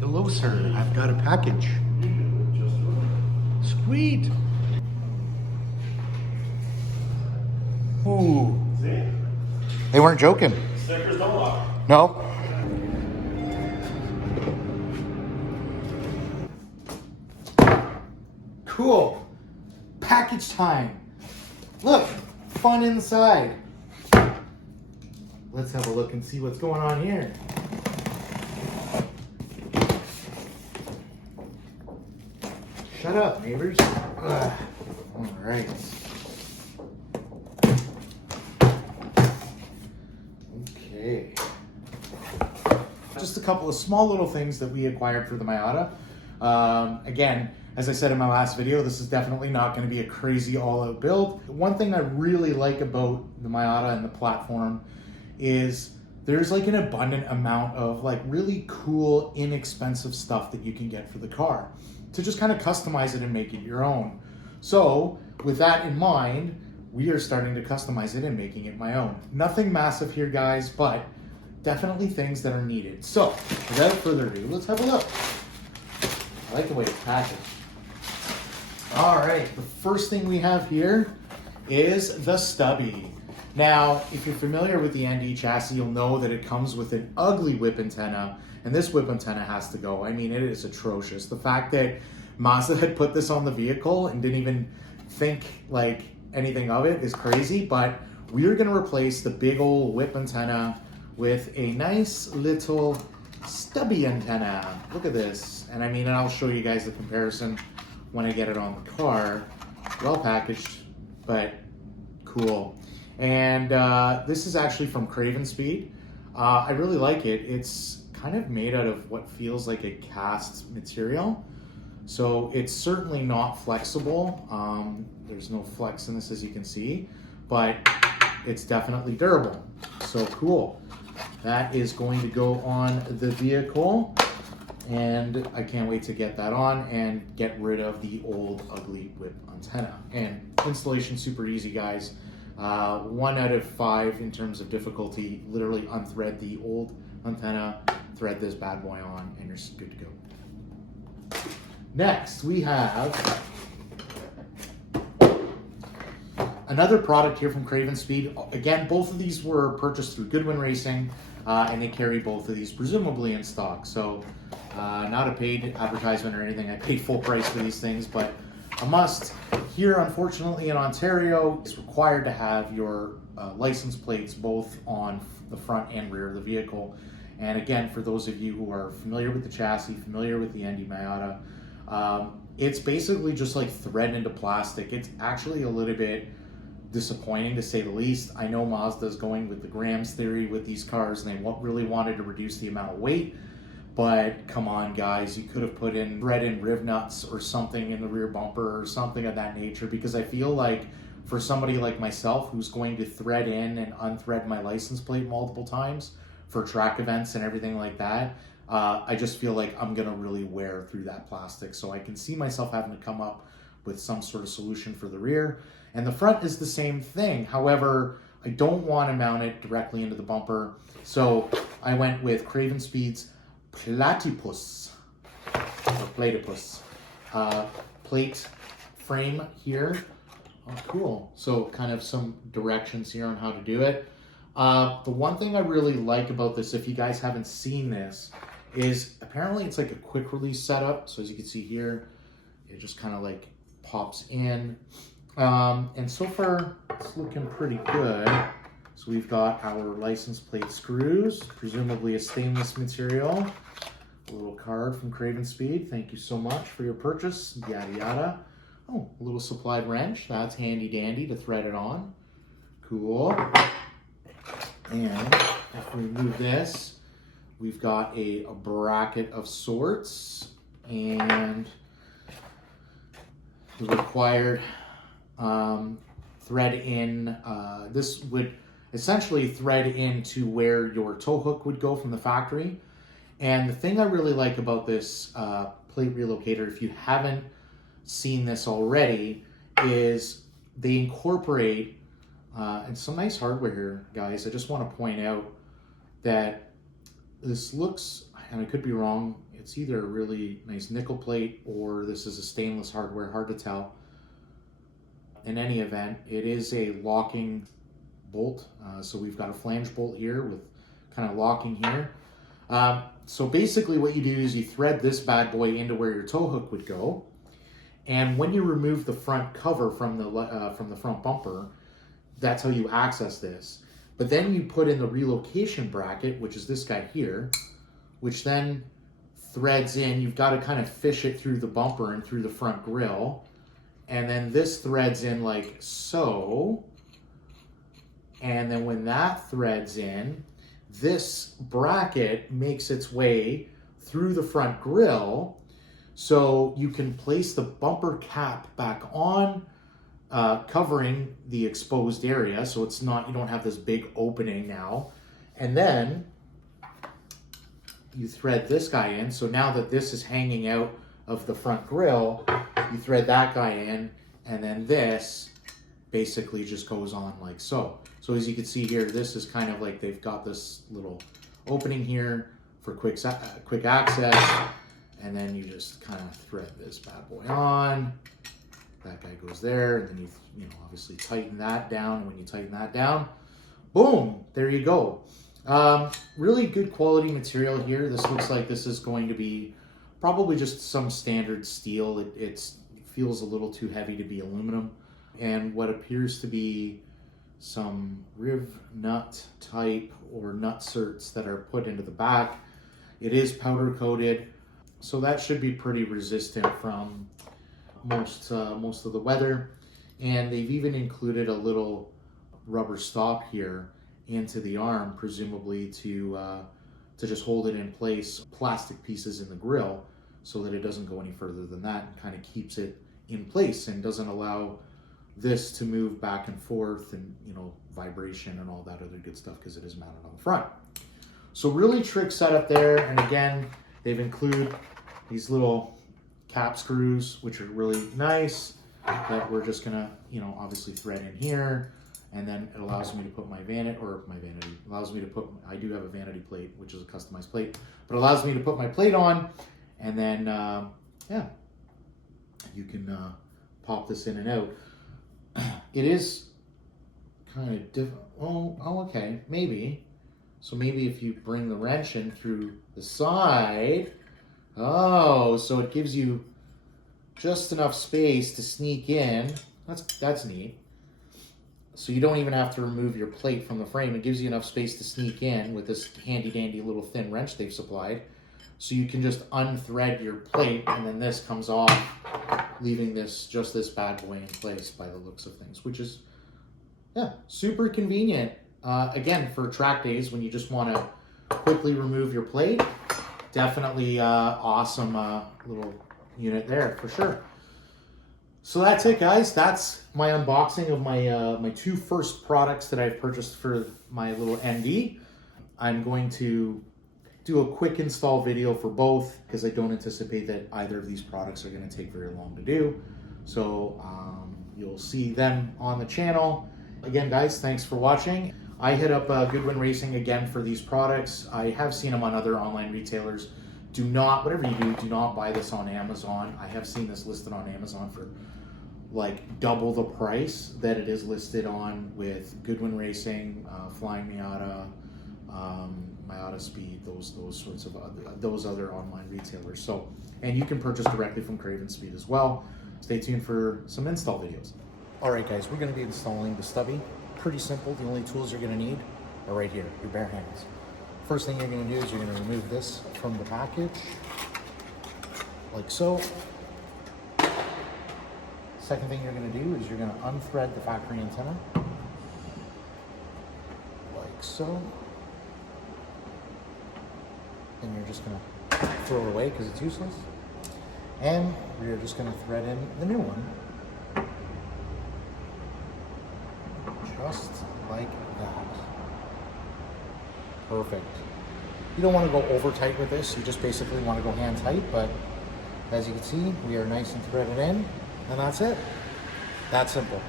Hello, sir. I've got a package. Sweet. Ooh. See? They weren't joking. Stickers don't lock. No. Cool. Package time. Look, fun inside. Let's have a look and see what's going on here. Shut up, neighbors. Ugh. All right. Okay. Just a couple of small little things that we acquired for the Miata. Again, as I said in my last video, this is definitely not going to be a crazy all-out build. One thing I really like about the Miata and the platform is there's like an abundant amount of like really cool, inexpensive stuff that you can get for the car to just kind of customize it and make it your own. So with that in mind, we are starting to customize it and making it my own. Nothing massive here, guys, but definitely things that are needed. So without further ado, let's have a look. I like the way it's packaged. All right, the first thing we have here is the Stubby. Now, if you're familiar with the ND chassis, you'll know that it comes with an ugly whip antenna, and this whip antenna has to go. I mean, it is atrocious. The fact that Mazda had put this on the vehicle and didn't even think like anything of it is crazy, but we're gonna replace the big old whip antenna with a nice little Stubby antenna. Look at this. And I mean, and I'll show you guys the comparison when I get it on the car. Well packaged, but cool. And this is actually from CravenSpeed. I really like it. It's kind of made out of what feels like a cast material. So it's certainly not flexible. There's no flex in this, as you can see, but it's definitely durable. So cool. That is going to go on the vehicle, and I can't wait to get that on and get rid of the old ugly whip antenna. And installation super easy, guys. 1 out of 5 in terms of difficulty. Literally unthread the old antenna, thread this bad boy on, and you're good to go. Next, we have another product here from CravenSpeed. Again, both of these were purchased through Goodwin Racing, and they carry both of these presumably in stock. So not a paid advertisement or anything. I paid full price for these things, but a must. Here, unfortunately, in Ontario, it's required to have your license plates both on the front and rear of the vehicle. And again, for those of you who are familiar with the chassis, familiar with the ND Miata, it's basically just like thread into plastic. It's actually a little bit disappointing, to say the least. I know Mazda's going with the grams theory with these cars, and they really wanted to reduce the amount of weight. But come on, guys, you could have put in thread in riv nuts or something in the rear bumper or something of that nature, because I feel like for somebody like myself who's going to thread in and unthread my license plate multiple times for track events and everything like that, I just feel like I'm gonna really wear through that plastic. So I can see myself having to come up with some sort of solution for the rear. And the front is the same thing. However, I don't want to mount it directly into the bumper. So I went with CravenSpeed's Platypus, or Platypus, plate frame here. Oh, cool. So kind of some directions here on how to do it. The one thing I really like about this, if you guys haven't seen this, is apparently it's like a quick release setup. So as you can see here, it just kind of like pops in. And so far it's looking pretty good. So we've got our license plate screws, presumably a stainless material, a little card from CravenSpeed. Thank you so much for your purchase, yada yada. Oh, a little supplied wrench. That's handy dandy to thread it on. Cool. And if we remove this, we've got a bracket of sorts, and the required thread in. This would essentially thread into where your tow hook would go from the factory. And the thing I really like about this plate relocator, if you haven't seen this already, is they incorporate and some nice hardware here, guys. I just want to point out that this looks, and I could be wrong, it's either a really nice nickel plate or this is a stainless hardware, hard to tell. In any event, it is a locking bolt. So we've got a flange bolt here with kind of locking here. So basically what you do is you thread this bad boy into where your tow hook would go. And when you remove the front cover from the front bumper, that's how you access this. But then you put in the relocation bracket, which is this guy here, which then threads in. You've got to kind of fish it through the bumper and through the front grille. And then this threads in like so. And then when that threads in, this bracket makes its way through the front grille. So you can place the bumper cap back on, covering the exposed area. So it's not, you don't have this big opening now. And then you thread this guy in. So now that this is hanging out of the front grille, you thread that guy in, and then this basically just goes on like so. So as you can see here, this is kind of like they've got this little opening here for quick access, and then you just kind of thread this bad boy on. That guy goes there, and then you know, obviously tighten that down. When you tighten that down, boom, there you go. Really good quality material here. This looks like this is going to be probably just some standard steel. It feels a little too heavy to be aluminum. And what appears to be some riv nut type or nut certs that are put into the back. It is powder coated, so that should be pretty resistant from most of the weather. And they've even included a little rubber stop here into the arm, presumably to just hold it in place, plastic pieces in the grill, so that it doesn't go any further than that, and kind of keeps it in place and doesn't allow this to move back and forth, and you know, vibration and all that other good stuff, because it is mounted on the front. So really trick setup there. And again, they've included these little cap screws, which are really nice, that we're just gonna, you know, obviously thread in here. And then it allows me to put I do have a vanity plate, which is a customized plate, but allows me to put my plate on, and then yeah, you can pop this in and out. It is kind of different. Oh, okay, maybe. So maybe if you bring the wrench in through the side, oh, so it gives you just enough space to sneak in. That's neat. So you don't even have to remove your plate from the frame. It gives you enough space to sneak in with this handy dandy little thin wrench they've supplied. So you can just unthread your plate, and then this comes off, leaving just this bad boy in place by the looks of things, which is, yeah, super convenient. Again, for track days when you just want to quickly remove your plate, definitely awesome little unit there for sure. So that's it, guys. That's my unboxing of my two first products that I've purchased for my little ND. I'm going to do a quick install video for both, because I don't anticipate that either of these products are going to take very long to do. So you'll see them on the channel. Again, guys, thanks for watching. I hit up Goodwin Racing again for these products. I have seen them on other online retailers. Do not, whatever you do not buy this on Amazon. I have seen this listed on Amazon for like double the price that it is listed on with Goodwin Racing, Flying Miata, MachMotorsport, those sorts of other online retailers. So, and you can purchase directly from CravenSpeed as well. Stay tuned for some install videos. All right, guys, we're going to be installing the Stubby. Pretty simple. The only tools you're going to need are right here, your bare hands. First thing you're going to do is you're going to remove this from the package, like so. Second thing you're going to do is you're going to unthread the factory antenna, like so. Then you're just going to throw it away because it's useless. And we're just going to thread in the new one, Just like that. Perfect. You don't want to go over tight with this. You just basically want to go hand tight, but as you can see, we are nice and threaded in, and that's it. That simple.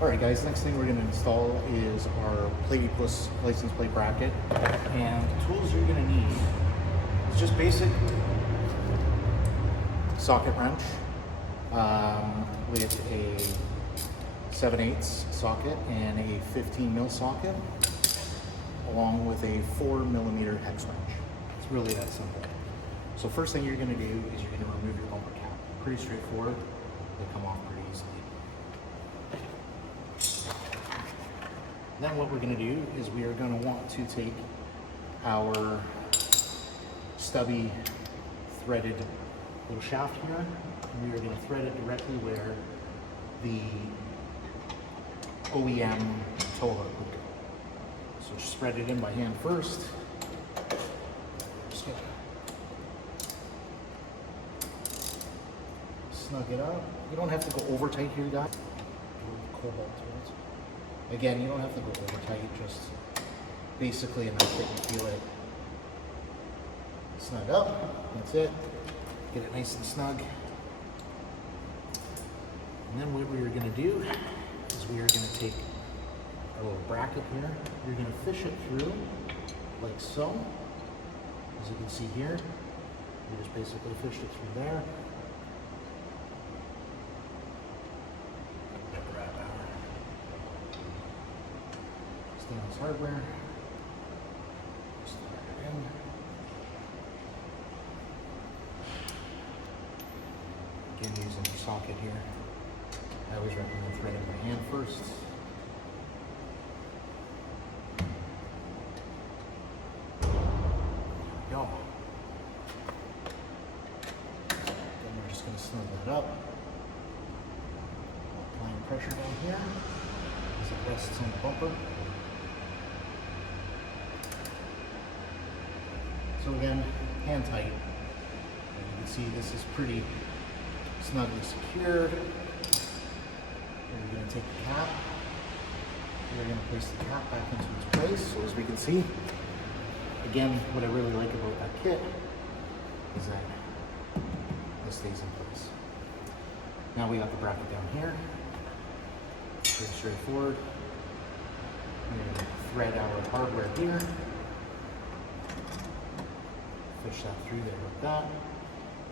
All right, guys, next thing we're going to install is our plateless license plate bracket. And the tools you're going to need is just basic socket wrench with a 7/8 socket and a 15 mil socket, along with a 4mm hex wrench. It's really that simple. So first thing you're going to do is you're going to remove your bumper cap. Pretty straightforward. They come off pretty easily. Then what we're going to do is we are going to want to take our stubby threaded little shaft here, and we are going to thread it directly where the OEM tow hook would go. So just thread it in by hand first. Just gonna snug it up. You don't have to go over tight here, guys. Cobalt tools. Again, you don't have to go over tight, just basically enough that you feel it snug up. That's it. Get it nice and snug. And then what we are going to do is we are going to take our little bracket here. You're going to fish it through like so. As you can see here, we just basically fished it through there. Grab our stainless hardware. Just thread it in. Again, using the socket here. I always recommend threading by hand first. There we go. Then we're just going to snug that up. Applying pressure down here as it rests on the bumper. So again, hand tight. As you can see, this is pretty snugly secured. We're going to take the cap. We're going to place the cap back into its place. So as we can see, again, what I really like about that kit is that this stays in place. Now we got the bracket down here. Pretty straightforward. We're going to thread our hardware here. Fish that through there like that.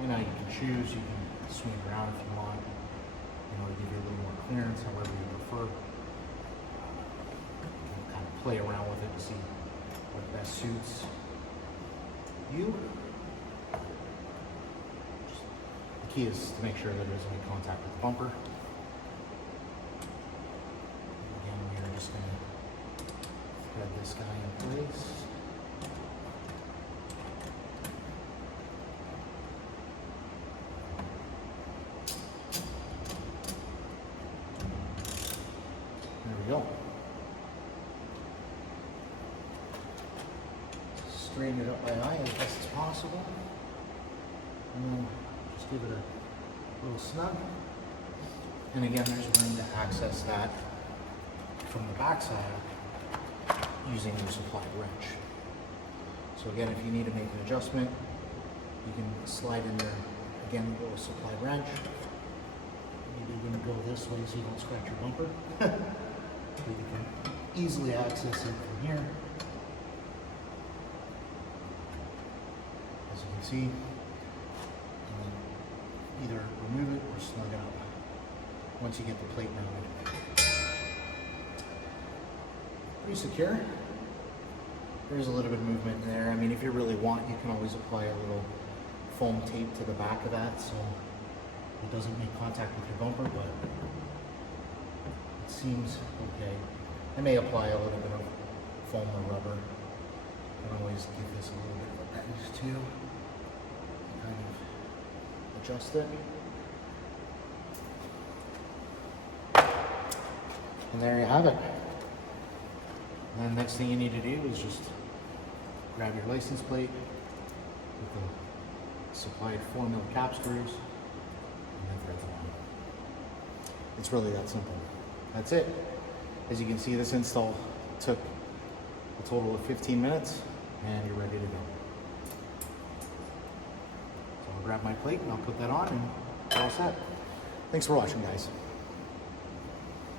And now you can choose, you can swing around if you want, to give you a little more clearance, however you prefer. You can kind of play around with it to see what best suits you. The key is to make sure that there isn't any contact with the bumper. Again, we are just going to thread this guy in place. Go. Straighten it up by eye as best as possible. And then just give it a little snug. And again, there's room to access that from the backside using your supplied wrench. So again, if you need to make an adjustment, you can slide in there again with a little supplied wrench. Maybe you're going to go this way so you don't scratch your bumper. You can easily access it from here. As you can see, and then either remove it or snug it up once you get the plate mounted. Pretty secure. There's a little bit of movement in there. I mean, if you really want, you can always apply a little foam tape to the back of that so it doesn't make contact with your bumper, but seems okay. I may apply a little bit of foam or rubber. I can always give this a little bit of a bend too. Kind of adjust it. And there you have it. And then next thing you need to do is just grab your license plate with the supplied 4mm cap screws and then thread them on. It's really that simple. That's it. As you can see, this install took a total of 15 minutes and you're ready to go. So I'll grab my plate and I'll put that on and we're all set. Thanks for watching, guys.